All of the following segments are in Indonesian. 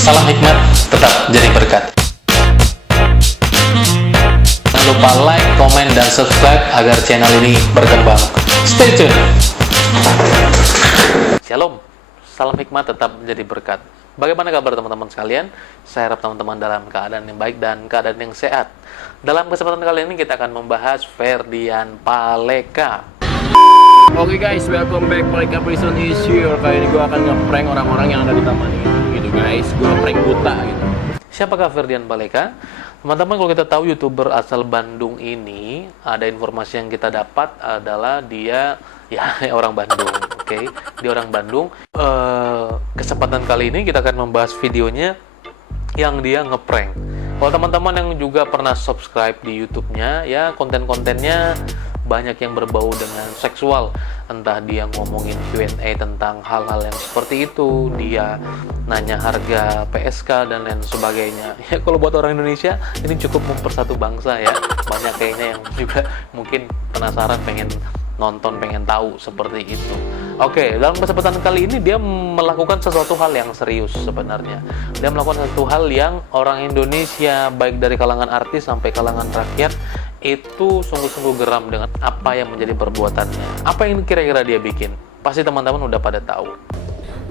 salam hikmat, tetap jadi berkat. Jangan lupa like, komen, dan subscribe agar channel ini berkembang. Stay tune. Shalom, salam hikmat, tetap jadi berkat. Bagaimana kabar teman-teman sekalian? Saya harap teman-teman dalam keadaan yang baik dan keadaan yang sehat. Dalam kesempatan kali ini kita akan membahas Ferdian Paleka. Oke guys, welcome back. Paleka Prison is here. Kali ini gue akan nge-prank orang-orang yang ada di taman ini. Gitu guys, gue prank buta gitu. Siapakah Ferdian Paleka? Teman-teman, kalau kita tahu YouTuber asal Bandung ini, ada informasi yang kita dapat adalah dia orang Bandung. Oke, dia orang Bandung. Kesempatan kali ini kita akan membahas videonya yang dia ngeprank. Kalau teman-teman yang juga pernah subscribe di YouTube-nya, ya konten-kontennya banyak yang berbau dengan seksual. Entah dia ngomongin Q&A tentang hal-hal yang seperti itu, dia nanya harga PSK dan lain sebagainya. Ya kalau buat orang Indonesia ini cukup mempersatu bangsa ya. Banyak kayaknya yang juga mungkin penasaran, pengen nonton, pengen tahu seperti itu. Oke, dalam kesempatan kali ini dia melakukan sesuatu hal yang serius sebenarnya. Dia melakukan sesuatu hal yang orang Indonesia, baik dari kalangan artis sampai kalangan rakyat, itu sungguh-sungguh geram dengan apa yang menjadi perbuatannya. Apa yang kira-kira dia bikin? Pasti teman-teman udah pada tahu.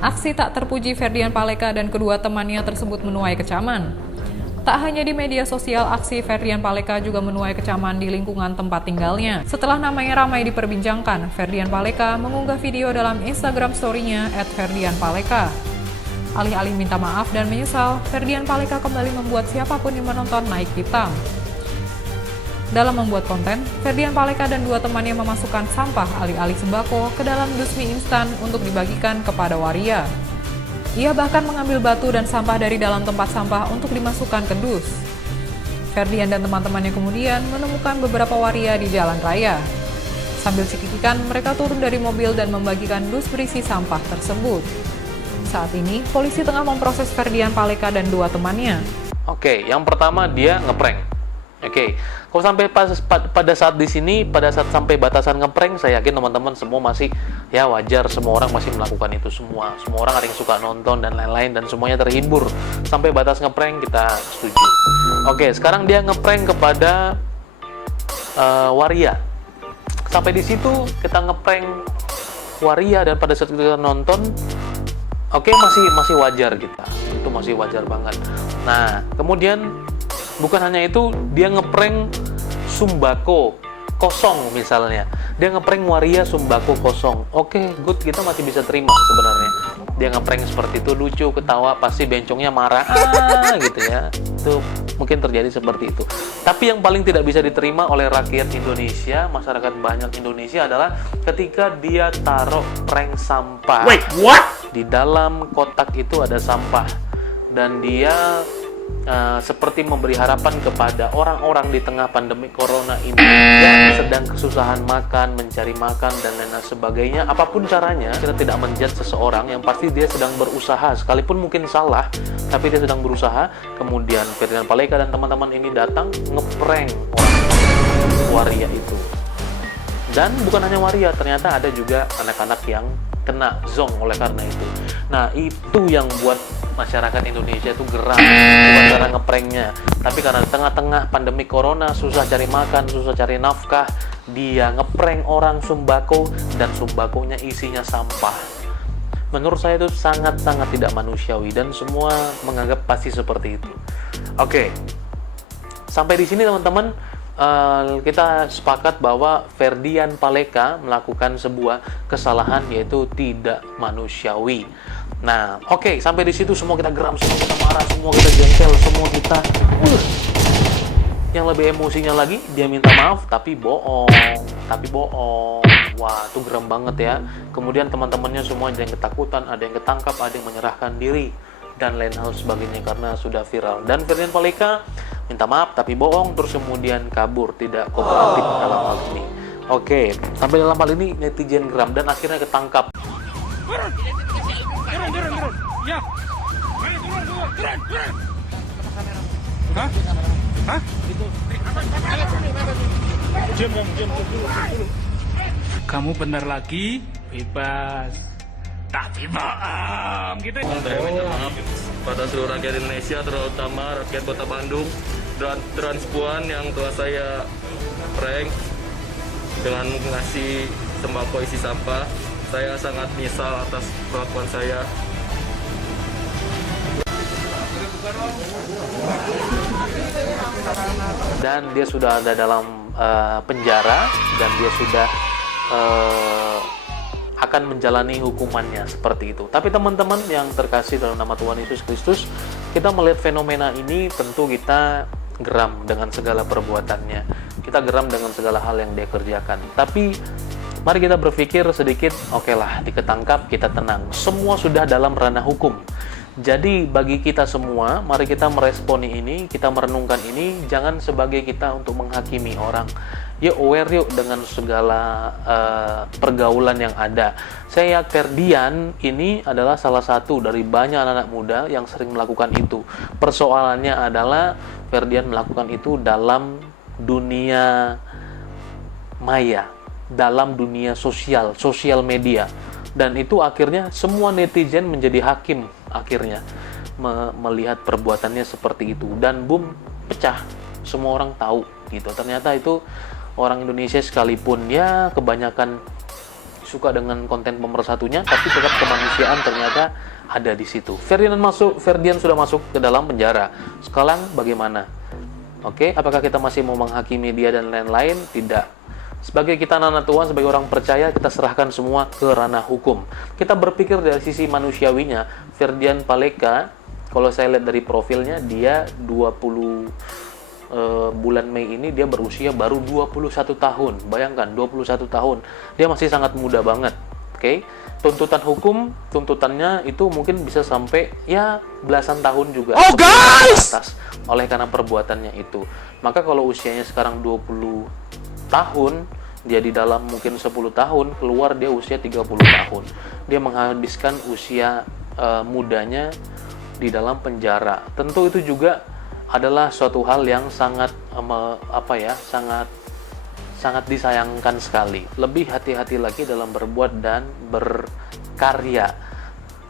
Aksi tak terpuji Ferdian Paleka dan kedua temannya tersebut menuai kecaman. Tak hanya di media sosial, aksi Ferdian Paleka juga menuai kecaman di lingkungan tempat tinggalnya. Setelah namanya ramai diperbincangkan, Ferdian Paleka mengunggah video dalam Instagram story-nya @ferdianpaleka. Alih-alih minta maaf dan menyesal, Ferdian Paleka kembali membuat siapapun yang menonton naik pitam. Dalam membuat konten, Ferdian Paleka dan dua temannya memasukkan sampah alih-alih sembako ke dalam dus mie instan untuk dibagikan kepada waria. Ia bahkan mengambil batu dan sampah dari dalam tempat sampah untuk dimasukkan ke dus. Ferdian dan teman-temannya kemudian menemukan beberapa waria di jalan raya. Sambil cekikikan, mereka turun dari mobil dan membagikan dus berisi sampah tersebut. Saat ini, polisi tengah memproses Ferdian Paleka dan dua temannya. Oke, yang pertama dia ngeprank. Oke, kalau sampai pada saat di sini, pada saat sampai batasan ngeprank, saya yakin teman-teman semua masih ya wajar, semua orang masih melakukan itu semua. Semua orang ada yang suka nonton dan lain-lain dan semuanya terhibur. Sampai batas ngeprank kita setuju. Oke, sekarang dia ngeprank kepada waria. Sampai di situ kita ngeprank waria dan pada saat kita nonton, oke, masih wajar kita. Itu masih wajar banget. Nah, kemudian bukan hanya itu, dia ngeprank sumbako kosong misalnya. Dia ngeprank waria sumbako kosong. Oke, good, kita masih bisa terima sebenarnya. Dia ngeprank seperti itu, lucu, ketawa, pasti bencongnya marah, gitu ya. Itu mungkin terjadi seperti itu. Tapi yang paling tidak bisa diterima oleh rakyat Indonesia, masyarakat banyak Indonesia adalah ketika dia taruh prank sampah. Wait, what? Di dalam kotak itu ada sampah. Dan dia seperti memberi harapan kepada orang-orang di tengah pandemi corona ini yang sedang kesusahan makan, mencari makan, dan lain sebagainya. Apapun caranya, kita tidak menjudge seseorang, yang pasti dia sedang berusaha, sekalipun mungkin salah, tapi dia sedang berusaha. Kemudian Ferdian Paleka dan teman-teman ini datang ngeprank waria itu. Dan bukan hanya waria, ternyata ada juga anak-anak yang kena zong oleh karena itu. Nah, itu yang buat masyarakat Indonesia itu geram, bukan karena ngepranknya, tapi karena tengah-tengah pandemi corona, susah cari makan, susah cari nafkah, dia ngeprank orang sumbako dan sumbakonya isinya sampah. Menurut saya itu sangat-sangat tidak manusiawi dan semua menganggap pasti seperti itu. Oke, sampai di sini teman-teman, kita sepakat bahwa Ferdian Paleka melakukan sebuah kesalahan, yaitu tidak manusiawi. Nah, oke, sampai di situ semua kita geram, semua kita marah, semua kita jengkel, semua kita Yang lebih emosinya lagi, dia minta maaf tapi bohong. Wah, itu geram banget ya. Kemudian teman-temannya semua ada yang ketakutan, ada yang ketangkap, ada yang menyerahkan diri dan lain hal sebagainya karena sudah viral. Dan Ferdian Paleka minta maaf tapi bohong, terus kemudian kabur, tidak kooperatif dalam hal ini. Oke, sampai dalam hal ini netizen geram dan akhirnya ketangkap. Turun. Ya. Turun. Hah? Diam dulu. Kamu benar lagi, bebas. Tapi maaf gitu. Saya minta maaf pada seluruh rakyat Indonesia, terutama rakyat Kota Bandung dan Transpuan yang telah saya prank dengan ngasih sembako isi sampah. Saya sangat menyesal atas perlakuan saya. Dan dia sudah ada dalam penjara dan dia sudah akan menjalani hukumannya seperti itu. Tapi teman-teman yang terkasih dalam nama Tuhan Yesus Kristus, kita melihat fenomena ini tentu kita geram dengan segala perbuatannya. Kita geram dengan segala hal yang dia kerjakan. Tapi mari kita berpikir sedikit, oke lah, diketangkap, kita tenang. Semua sudah dalam ranah hukum. Jadi bagi kita semua, mari kita meresponi ini, kita merenungkan ini, jangan sebagai kita untuk menghakimi orang. Yuk aware yuk dengan segala pergaulan yang ada. Saya Ferdian ini adalah salah satu dari banyak anak-anak muda yang sering melakukan itu. Persoalannya adalah Ferdian melakukan itu dalam dunia maya, dalam dunia sosial media. Dan itu akhirnya semua netizen menjadi hakim akhirnya melihat perbuatannya seperti itu, dan boom, pecah, semua orang tahu gitu. Ternyata itu orang Indonesia sekalipun ya kebanyakan suka dengan konten pemersatunya, tapi tetap kemanusiaan ternyata ada di situ. Ferdian sudah masuk ke dalam penjara. Sekarang bagaimana? Oke, apakah kita masih mau menghakimi dia dan lain-lain? Tidak. Sebagai kita anak Tuhan, sebagai orang percaya, kita serahkan semua ke ranah hukum. Kita berpikir dari sisi manusiawinya. Ferdian Paleka, kalau saya lihat dari profilnya, dia 20 bulan Mei ini dia berusia baru 21 tahun. Bayangkan, 21 tahun. Dia masih sangat muda banget. Oke. Tuntutan hukum, tuntutannya itu mungkin bisa sampai ya belasan tahun juga. Oh guys! Atas, oleh karena perbuatannya itu. Maka kalau usianya sekarang 20 tahun, dia di dalam mungkin 10 tahun, keluar dia usia 30 tahun. Dia menghabiskan usia mudanya di dalam penjara. Tentu itu juga adalah suatu hal yang sangat sangat disayangkan sekali. Lebih hati-hati lagi dalam berbuat dan berkarya.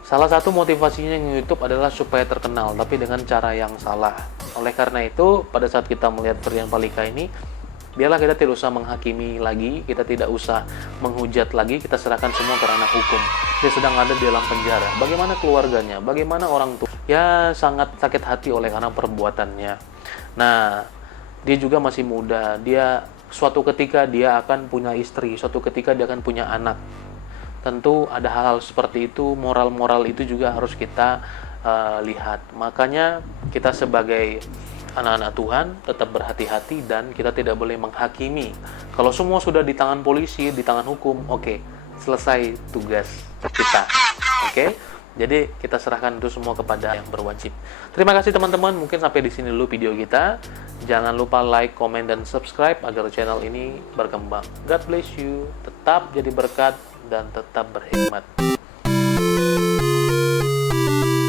Salah satu motivasinya YouTube adalah supaya terkenal, tapi dengan cara yang salah. Oleh karena itu, pada saat kita melihat Ferdian Paleka ini, biarlah kita tidak usah menghakimi lagi, kita tidak usah menghujat lagi, kita serahkan semua ke ranah hukum. Dia sedang ada di dalam penjara. Bagaimana keluarganya? Bagaimana orang tua? Ya sangat sakit hati oleh karena perbuatannya. Nah, dia juga masih muda. Dia suatu ketika dia akan punya istri, suatu ketika dia akan punya anak. Tentu ada hal-hal seperti itu, moral-moral itu juga harus kita lihat. Makanya kita sebagai anak-anak Tuhan tetap berhati-hati dan kita tidak boleh menghakimi. Kalau semua sudah di tangan polisi, di tangan hukum, oke, selesai tugas kita. Oke? Jadi kita serahkan itu semua kepada yang berwajib. Terima kasih teman-teman, mungkin sampai di sini dulu video kita. Jangan lupa like, comment, dan subscribe agar channel ini berkembang. God bless you, tetap jadi berkat dan tetap berhikmat.